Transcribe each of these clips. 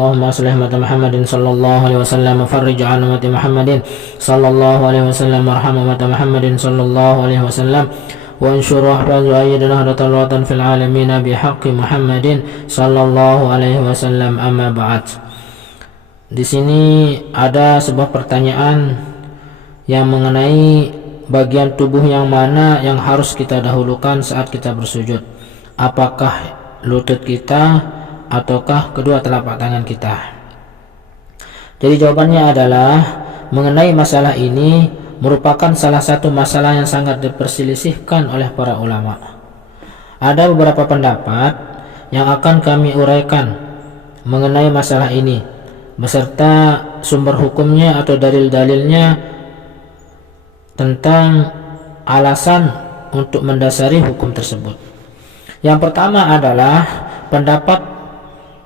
Allahumma aslih ummata Muhammadin sallallahu alaihi wasallam, farrij an ummati Muhammadin sallallahu alaihi wasallam, warham ummata Muhammadin sallallahu alaihi wasallam, wa anshur wahfaz wa ayyid nahdatal watan fil alamin bihaqqi Muhammadin sallallahu alaihi wasallam. Amma ba'd. Di sini ada sebuah pertanyaan yang mengenai bagian tubuh yang mana yang harus kita dahulukan saat kita bersujud. Apakah lutut kita ataukah kedua telapak tangan kita? Jadi jawabannya adalah mengenai masalah ini merupakan salah satu masalah yang sangat diperselisihkan oleh para ulama. Ada beberapa pendapat yang akan kami uraikan mengenai masalah ini beserta sumber hukumnya atau dalil-dalilnya tentang alasan untuk mendasari hukum tersebut. Yang pertama adalah pendapat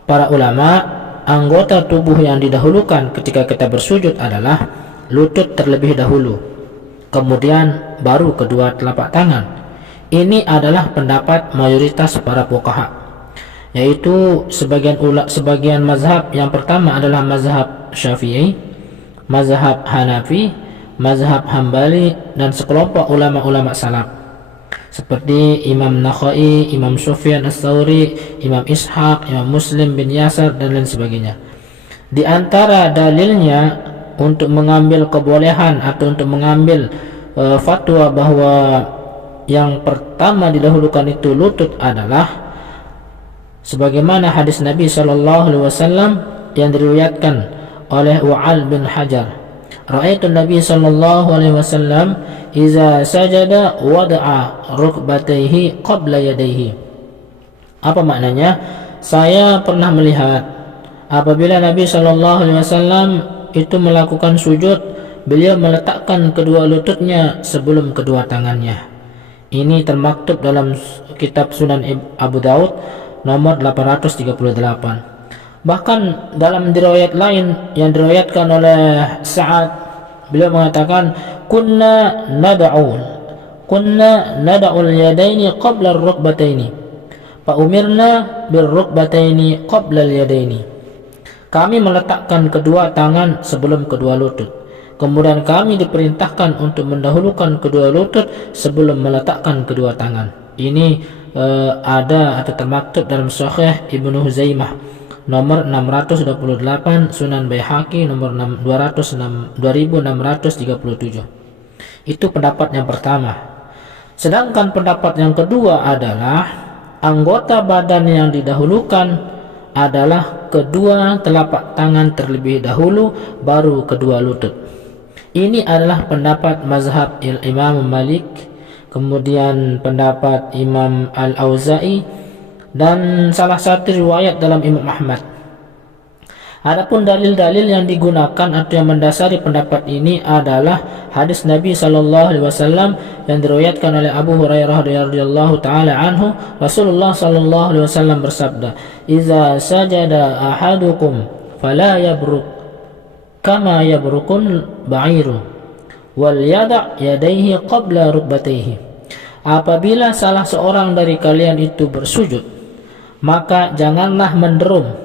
para ulama, anggota tubuh yang didahulukan ketika kita bersujud adalah lutut terlebih dahulu, kemudian baru kedua telapak tangan. Ini adalah pendapat mayoritas para fuqaha, yaitu sebagian mazhab. Yang pertama adalah mazhab Syafi'i, mazhab Hanafi, mazhab Hambali, dan sekelompok ulama-ulama salaf seperti Imam Nakhai, Imam Sufyan Ats-Tsauri, Imam Ishaq, Imam Muslim bin Yasar, dan lain sebagainya. Di antara dalilnya untuk mengambil kebolehan atau untuk mengambil fatwa bahwa yang pertama didahulukan itu lutut adalah sebagaimana hadis Nabi SAW yang diriwayatkan oleh Wa'al bin Hajar. Ra'aitu Nabi sallallahu alaihi wasallam iza sajada wada'a rukbatayhi qabla yadayhi. Apa maknanya? Saya pernah melihat apabila Nabi sallallahu alaihi wasallam itu melakukan sujud, beliau meletakkan kedua lututnya sebelum kedua tangannya. Ini termaktub dalam kitab Sunan Abu Daud nomor 838. Bahkan dalam riwayat lain yang diriwayatkan oleh Sa'ad, beliau mengatakan kunna nada'ul yadaini qabla ar-rukbataini fa umirna bir-rukbataini qabla al-yadaini. Kami meletakkan kedua tangan sebelum kedua lutut, kemudian kami diperintahkan untuk mendahulukan kedua lutut sebelum meletakkan kedua tangan. Ini ada atau termaktub dalam Sahih Ibnu Huzaimah nomor 628, Sunan Baihaqi nomor 2637. Itu pendapat yang pertama. Sedangkan pendapat yang kedua adalah anggota badan yang didahulukan adalah kedua telapak tangan terlebih dahulu, baru kedua lutut. Ini adalah pendapat mazhab Imam Malik, kemudian pendapat Imam Al-Auza'i, dan salah satu riwayat dalam Imam Ahmad. Adapun dalil-dalil yang digunakan atau yang mendasari pendapat ini adalah hadis Nabi sallallahu alaihi wasallam yang diriwayatkan oleh Abu Hurairah radhiyallahu taala anhu. Rasulullah sallallahu alaihi wasallam bersabda, "Idza sajada ahadukum fala yabruk kama yabrukun ba'iru wal yada' yadayhi qabla rukbatayhi." Apabila salah seorang dari kalian itu bersujud, maka janganlah menderum.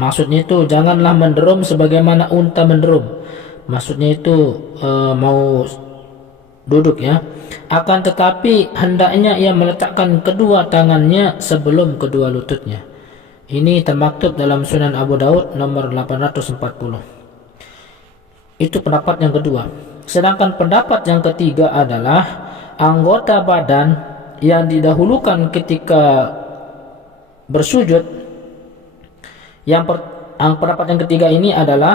Maksudnya itu janganlah menderum sebagaimana unta menderum. Maksudnya itu mau duduk ya. Akan tetapi hendaknya ia meletakkan kedua tangannya sebelum kedua lututnya. Ini termaktub dalam Sunan Abu Daud nomor 840. Itu pendapat yang kedua. Sedangkan pendapat yang ketiga adalah anggota badan yang didahulukan ketika bersujud. Pendapat yang ketiga ini adalah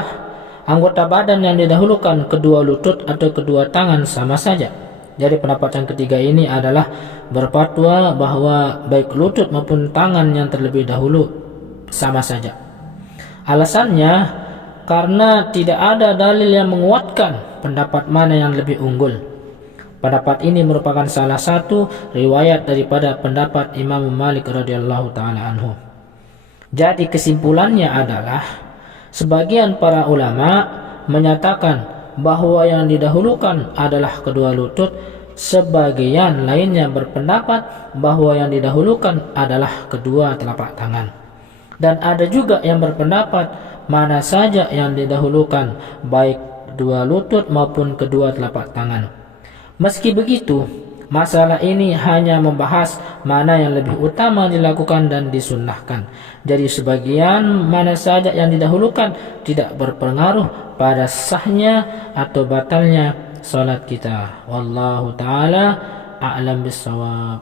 anggota badan yang didahulukan kedua lutut atau kedua tangan sama saja. Jadi pendapat yang ketiga ini adalah berfatwa bahwa baik lutut maupun tangan yang terlebih dahulu sama saja. Alasannya karena tidak ada dalil yang menguatkan pendapat mana yang lebih unggul. Pendapat ini merupakan salah satu riwayat daripada pendapat Imam Malik radhiyallahu taala anhu. Jadi kesimpulannya adalah sebagian para ulama menyatakan bahwa yang didahulukan adalah kedua lutut, sebagian lainnya berpendapat bahwa yang didahulukan adalah kedua telapak tangan. Dan ada juga yang berpendapat mana saja yang didahulukan, baik dua lutut maupun kedua telapak tangan. Meski begitu, masalah ini hanya membahas mana yang lebih utama dilakukan dan disunnahkan. Jadi sebagian mana saja yang didahulukan tidak berpengaruh pada sahnya atau batalnya salat kita. Wallahu ta'ala a'lam bissawab.